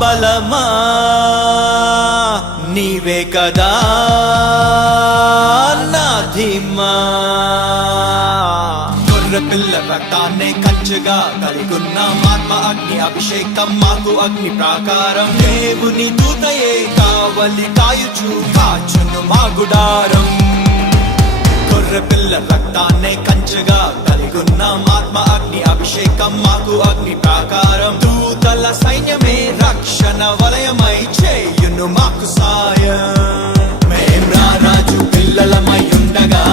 బలమా నీవే కదా నా ధీమా. గొర్రెపిల్ల రక్తాన్నే కంచెగా కలిగున్న ఆత్మ అగ్ని అభిషేకం మాకు అగ్ని ప్రాకారం. దేవుని దూతయే కావలి కాయుచు కాచును మా గుడారం. గొర్రెపిల్ల రక్తాన్నే కంచెగా కలిగున్న ఆత్మ అగ్ని అభిషేకం మాకు అగ్ని ప్రాకారం. దూతల సైన్యమే రక్షణ వలయమై చేయును మాకు సాయం. మేం రారాజు పిల్లలమై ఉండగా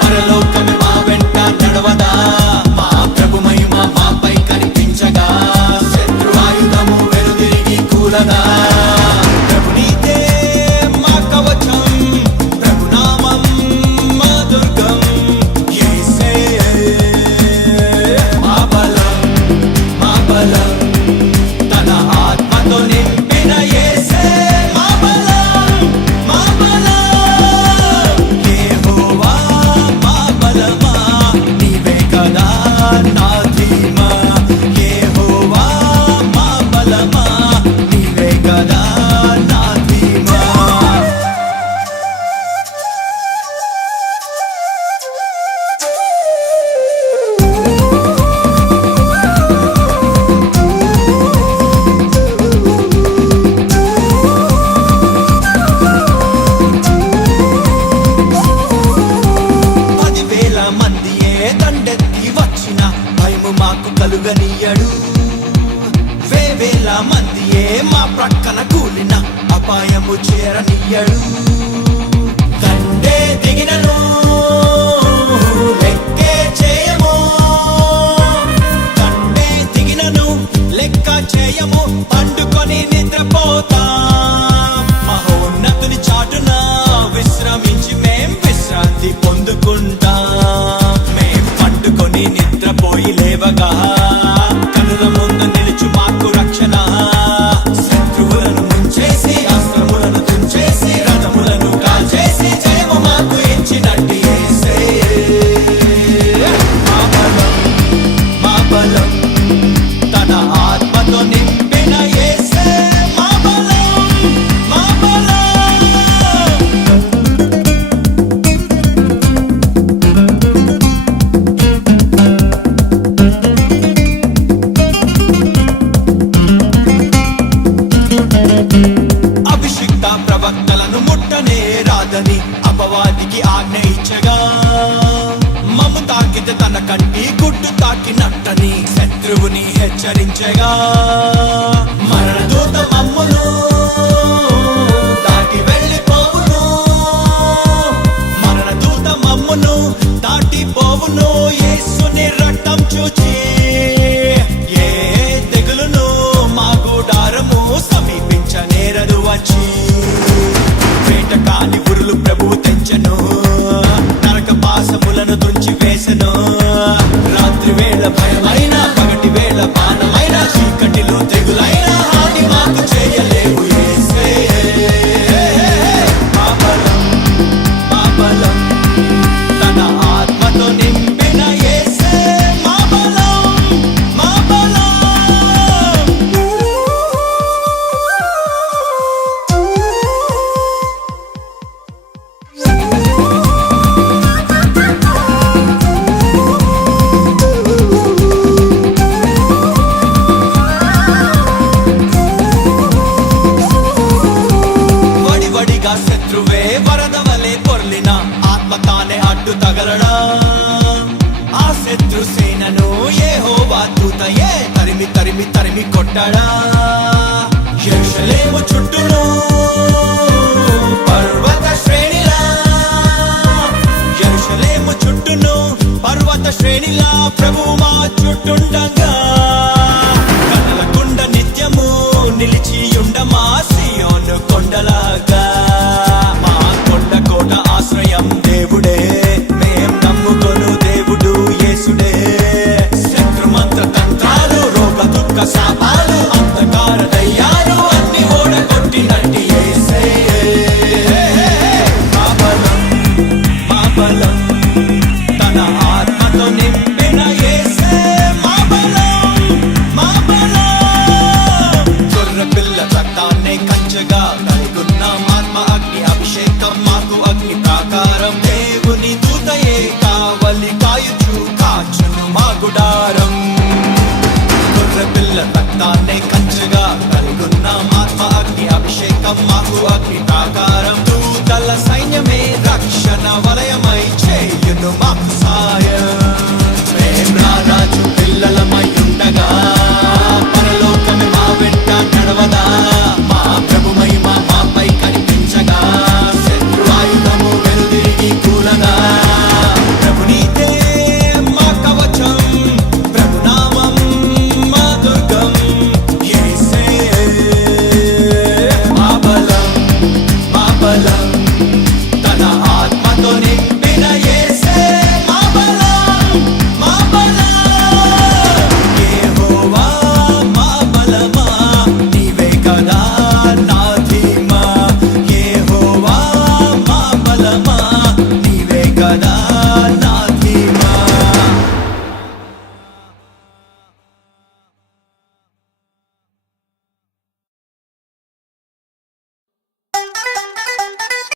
పరలోకమే మా వెంట నడవదా. మా ప్రభు మహిమ మాపై కనిపించగా శత్రు ఆయుధము వెనుదిరిగి కూలదా. ప్రభు నీతే మా కవచం, ప్రభు నామం మా దుర్గం. యేసే మా బలం, మా బలం, తన ఆత్మతో నింపిన యేసే మా బలం, మా బలం. యెహోవా మా బలమా నీవే కదా నా ధీమా. యెహోవా మా బలమా నీవే కదా నా ధీమా. పదివేల మందియే దండెత్తి వచ్చిన భయము మాకు కలుగనీయడు. వేవేల మందియే మా ప్రక్కన కూలిన అపాయము చేరనీయడు. దండే దిగినను లెక్కే చేయము, దండే దిగినను లెక్క చేయము. పండుకొని నిద్రపోతా మహోన్నతుని చాటున విశ్రమించి మేం విశ్రాంతి పొందుకుంటా. మేం పండుకొని నిద్రపోయి లేవగా కనుల ముందు నిలుచు మాకు రక్షణ. శత్రువులను ముంచేసి అస్త్రములను తుంచేసి రథములను కాల్చేసి జయము మాకు ఇచ్చినట్టు యేసే మా బలం, మా బలం, తన ఆత్మతో నింపిన యేసే మా బలం, మా బలం. అభిషిక్త ప్రవక్తలను ముట్టనే రాదని అపవాదికి ఆజ్ఞ ఇచ్చగా మమ్ము తాకితే తన కంటి గుడ్డు తాకినట్టని శత్రువుని హెచ్చరించగా మరణదూత మమ్మును దాటి వెళ్ళిపోవును, మరణదూత మమ్మును దాటిపోవును. యేసుని రక్తం చూచి ఏ తెగులును మా గుడారము సమీపించనేరదు వచ్చి. వేటకాని ఉరులు ప్రభు తెంచెను, నరక పాశములను తుంచి వేసెను. రాత్రి వేళ భయమైన పగటి వేళ బాణమైన చీకటిలో తెగులైన హాని మాకు చేయలేవు యేసే మా బలం, మా బలం, తన ఆత్మతో నింపిన యేసే మా బలం, మా బలం. వడివడిగా శత్రువే వరద వలె పొర్లిన ఆత్మ తానే అడ్డు తగలడా. ఆ శత్రు సేనను యెహోవా దూతయే తరిమి తరిమి తరిమి కొట్టడా. యెరూషలేము చుట్టూను పర్వత శ్రేణిలా, యెరూషలేము చుట్టూను పర్వత శ్రేణిలా ప్రభు మా చుట్టుండగా. కదలకుండ నిత్యము నిలిచి ఉండమా సియోను కొండలాగా. మా కొండ కోట ఆశ్రయం దేవుడే, మేం నమ్ముకొను దేవుడు యేసుడే. శత్రు మంత్ర తంత్రాలు రోగ దుఃఖ శాపాలు అంధకార దయ్యాలు అన్ని ఓడగొట్టినట్టు యేసే మా బలం, మా బలం, తన ఆత్మతో నింపిన యేసే మా బలం, మా బలం. పంచగా కలిగున్న ఆత్మ అగ్ని అభిషేకం మాకు అగ్ని ప్రాకారం దేవుని దూతయే కావలి కాయుచు కాచును మా గుడారం గొర్రె పిల్ల రక్తాన్నే కంచగా కలిగున్న ఆత్మ అగ్ని అభిషేకం మాకు అగ్ని ప్రాకారం దూతల సైన్యమే రక్షణ వలయమై చేయును మాకు సాయం మేం రారాజు పిల్లలమై ఉండగా పరలోకమే మా వెంట నడవదా మా ప్రభు మహిమ మాపై కనిపించగా శత్రువాయుధము వెనుదిరిగి కూలదా ప్రభు నీతే మా కవచం ప్రభు నామం మా దుర్గం యేసే మా బలం తన ఆత్మతో నింపిన యేసే మా బలం యెహోవా మా బలమా నీవే కదా నా ధీమా యెహోవా మా బలమా నీవే కదా